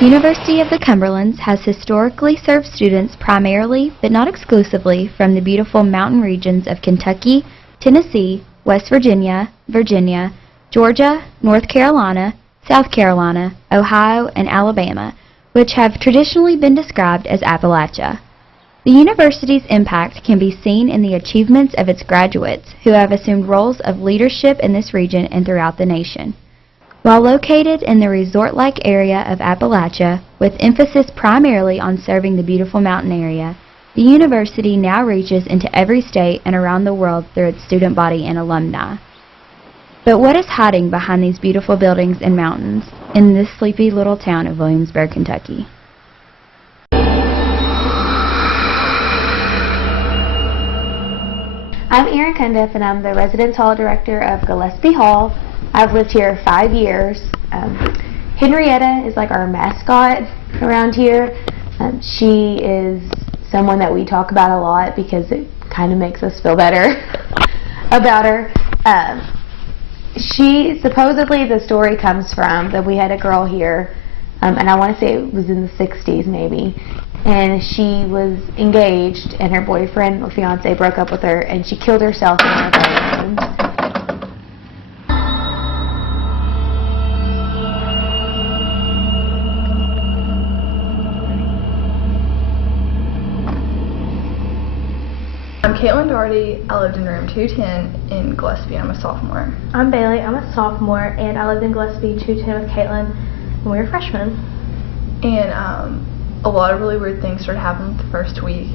University of the Cumberlands has historically served students primarily, but not exclusively, from the beautiful mountain regions of Kentucky, Tennessee, West Virginia, Virginia, Georgia, North Carolina, South Carolina, Ohio, and Alabama, which have traditionally been described as Appalachia. The university's impact can be seen in the achievements of its graduates, who have assumed roles of leadership in this region and throughout the nation. While located in the resort-like area of Appalachia, with emphasis primarily on serving the beautiful mountain area, the university now reaches into every state and around the world through its student body and alumni. But what is hiding behind these beautiful buildings and mountains in this sleepy little town of Williamsburg, Kentucky? I'm Erin Cundiff, and I'm the Residence Hall Director of Gillespie Hall. I've lived here 5 years. Henrietta is like our mascot around here. She is someone that we talk about a lot because it kind of makes us feel better about her. She, supposedly the story comes from that we had a girl here, and I want to say it was in the 60s maybe, and she was engaged and her boyfriend or fiance broke up with her and she killed herself in her bedroom. I'm Caitlin Doherty. I lived in room 210 in Gillespie. I'm a sophomore. I'm Bailey. I'm a sophomore, and I lived in Gillespie 210 with Caitlin when we were freshmen. And a lot of really weird things started happening the first week.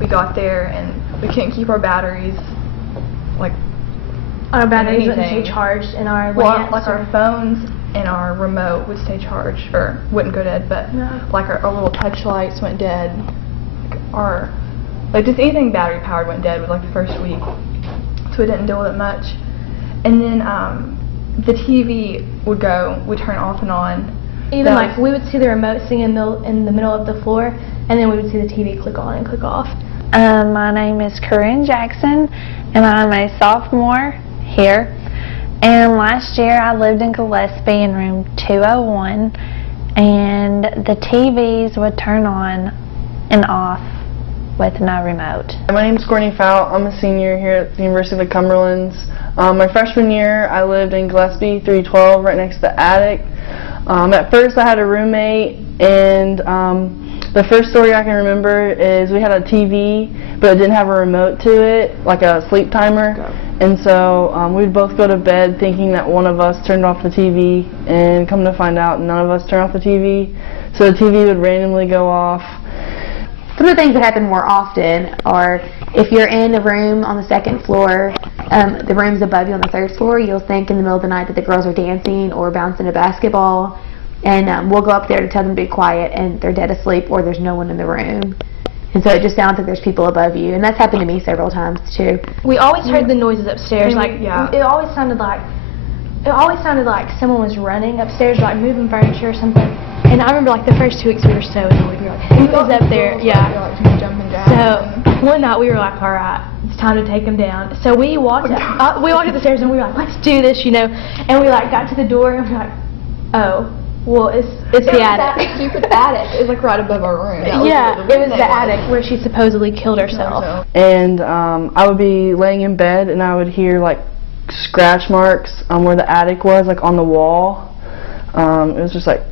We got there and we couldn't keep our batteries, like, Our batteries wouldn't anything. stay charged, and our Well, lamps. like our phones and our remote would stay charged, or wouldn't go dead, but No. like our little touch lights went dead. Like just anything battery powered went dead with like the first week, so we didn't deal with it much. And then the TV would turn off and on. Even like we would see the remote sitting in the middle of the floor, and then we would see the TV click on and click off. My name is Corinne Jackson, and I'm a sophomore here. And last year I lived in Gillespie in room 201, and the TVs would turn on and off with no remote. My name is Courtney Fout. I'm a senior here at the University of the Cumberlands. My freshman year I lived in Gillespie 312 right next to the attic. At first I had a roommate, and the first story I can remember is we had a TV but it didn't have a remote to it, like a sleep timer. And so we'd both go to bed thinking that one of us turned off the TV, and come to find out none of us turned off the TV. So the TV would randomly go off. Some of the things that happen more often are if you're in a room on the second floor, the rooms above you on the third floor, you'll think in the middle of the night that the girls are dancing or bouncing a basketball, and we'll go up there to tell them to be quiet, and they're dead asleep or there's no one in the room. And so it just sounds like there's people above you, and that's happened to me several times too. We always heard the noises upstairs. Like yeah. it always sounded like someone was running upstairs, like moving furniture or something. And I remember like the first 2 weeks we were so annoyed. We were like, who is up there? Yeah. Jumping down. So one night we were like, all right, it's time to take them down. So we walked up the stairs and we were like, let's do this, you know. And we like got to the door and we were like, oh, well it's the attic. That stupid attic. It was like right above our room. Yeah, it was the attic where she supposedly killed herself. And I would be laying in bed and I would hear like scratch marks where the attic was, like on the wall. It was just like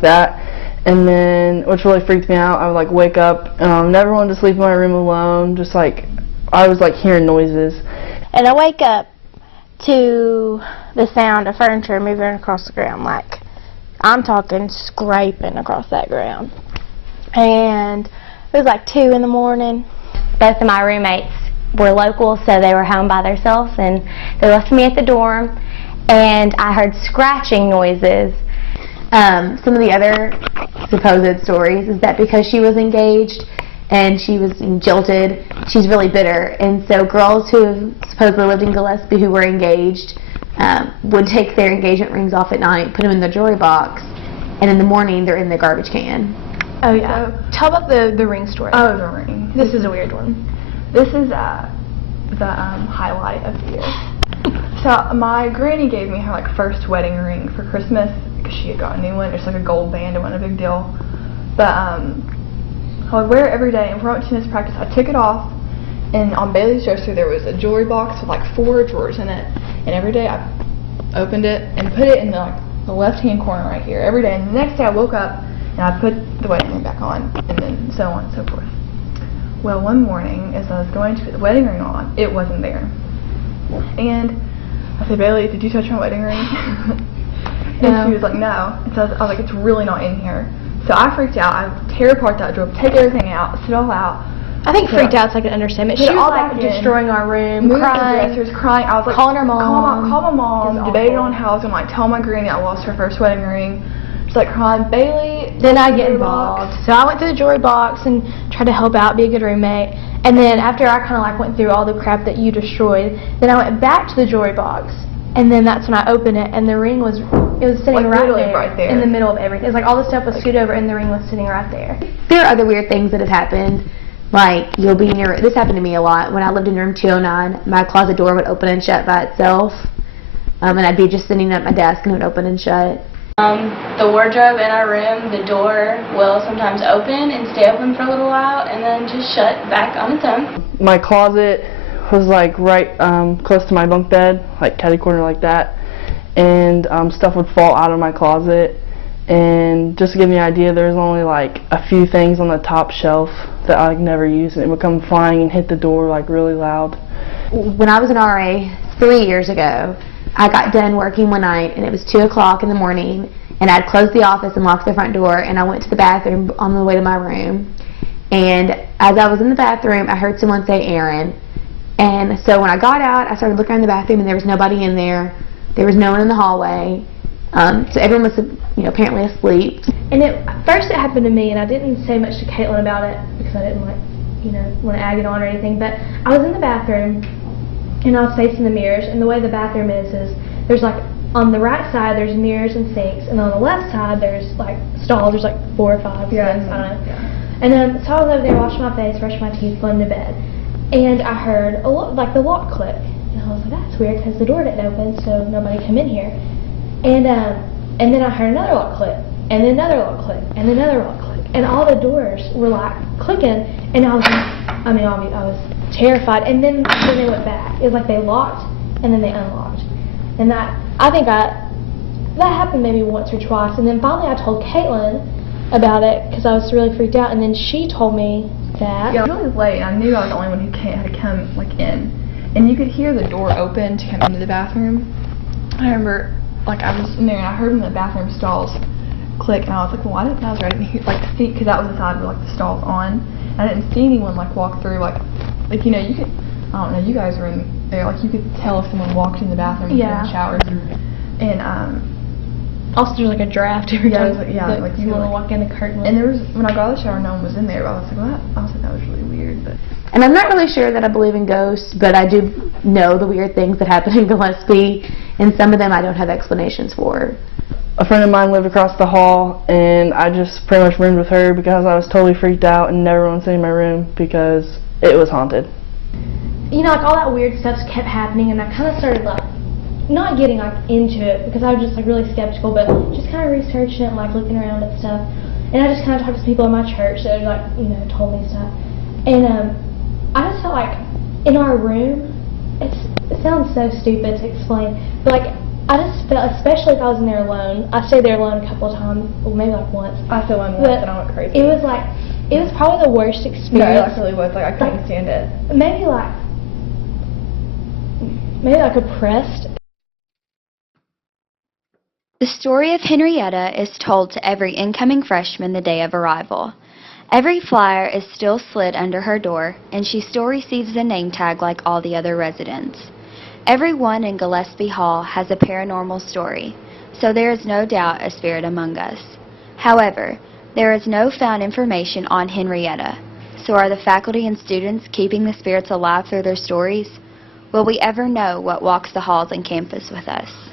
that. And then, which really freaked me out, I would like wake up, never wanted to sleep in my room alone, just like I was like hearing noises. And I wake up to the sound of furniture moving across the ground, like I'm talking scraping across that ground. And it was like 2 in the morning. Both of my roommates were local, so they were home by themselves, and they left me at the dorm, and I heard scratching noises. Some of the other supposed stories is that because she was engaged and she was jilted, she's really bitter. And so girls who have supposedly lived in Gillespie who were engaged would take their engagement rings off at night, put them in the jewelry box, and in the morning they're in the garbage can. Oh yeah. Tell about the ring story. Oh, the ring. This is a weird one. This is the highlight of the year. So my granny gave me her like first wedding ring for Christmas, because she had got a new one. It's like a gold band. It wasn't a big deal. But I would wear it every day, and for my tennis practice, I took it off, and on Bailey's dresser there was a jewelry box with like 4 drawers in it, and every day I opened it and put it in the left-hand corner right here every day, and the next day I woke up and I put the wedding ring back on, and then so on and so forth. Well, one morning as I was going to put the wedding ring on, it wasn't there, and I said, Bailey, did you touch my wedding ring? And she was like, no. And so I was like, it's really not in here. So I freaked out. I tear apart that drawer, take everything out, sit all out. I think freaked out's like an understatement. She was like destroying our room, crying. She was crying. I was like, calling her mom. Call my mom. Debated on how I was gonna like tell my granny I lost her first wedding ring. She's like crying, Bailey. Then I get involved. So I went to the jewelry box and tried to help out, be a good roommate. And then after I kind of like went through all the crap that you destroyed, then I went back to the jewelry box. And then that's when I opened it, and the ring was sitting like right there in the middle of everything. It was like all the stuff was scooted over, and the ring was sitting right there. There are other weird things that have happened. Like, you'll be in your, this happened to me a lot. When I lived in room 209, my closet door would open and shut by itself. And I'd be just sitting at my desk and it would open and shut. The wardrobe in our room, the door will sometimes open and stay open for a little while and then just shut back on its own. My closet was like right close to my bunk bed, like catty corner like that. And stuff would fall out of my closet. And just to give you an idea, there's only like a few things on the top shelf that I never use, and it would come flying and hit the door like really loud. When I was an RA 3 years ago, I got done working one night and it was 2 o'clock in the morning, and I'd closed the office and locked the front door, and I went to the bathroom on the way to my room. And as I was in the bathroom, I heard someone say Aaron. And so when I got out, I started looking around the bathroom and there was nobody in there. There was no one in the hallway. So everyone was, apparently asleep. And first it happened to me, and I didn't say much to Caitlin about it because I didn't want to ag it on or anything. But I was in the bathroom, and I was facing the mirrors. And the way the bathroom is there's like on the right side there's mirrors and sinks, and on the left side there's like stalls. There's like 4 or 5. Yeah, I don't know. And so I was over there washing my face, brushing my teeth, going to bed, and I heard the lock click. And I was like, that's weird because the door didn't open, so nobody come in here. And then I heard another lock click, and then another lock click, and then another lock click, and all the doors were like clicking, and I was terrified. And then they went back. It was like they locked, and then they unlocked, and that happened maybe once or twice. And then finally I told Caitlin about it because I was really freaked out, and then she told me that. Yeah, it was really late, and I knew I was the only one who had to come in, and you could hear the door open to come into the bathroom. I remember. Like, I was in there and I heard in the bathroom stalls click, and I was like, well, I didn't hear, like, see, because that was the side where, like, the stall's on. And I didn't see anyone, like, walk through, you could, I don't know, you guys were in there, like, you could tell if someone walked in the bathroom in the showers. And, also there's, like, a draft every time. Like, you want to walk in the curtain. And there was, when I got out of the shower, no one was in there, but I was like, well, that was really weird, but. And I'm not really sure that I believe in ghosts, but I do know the weird things that happen in Gillespie, and some of them I don't have explanations for. A friend of mine lived across the hall, and I just pretty much roomed with her because I was totally freaked out and never wanted to stay in my room because it was haunted. Like all that weird stuff kept happening, and I kind of started like not getting like into it because I was just like really skeptical, but just kind of researching it and like looking around at stuff. And I just kind of talked to people in my church that like told me stuff. And I just felt like in our room, it sounds so stupid to explain, but like I just felt, especially if I was in there alone, I stayed there alone a couple of times, well maybe like once. I still went once and I went crazy. It was probably the worst experience. No, it like really was, like I couldn't stand it. Maybe oppressed. The story of Henrietta is told to every incoming freshman the day of arrival. Every flyer is still slid under her door, and she still receives a name tag like all the other residents. Everyone in Gillespie Hall has a paranormal story, so there is no doubt a spirit among us. However, there is no found information on Henrietta, so are the faculty and students keeping the spirits alive through their stories? Will we ever know what walks the halls and campus with us?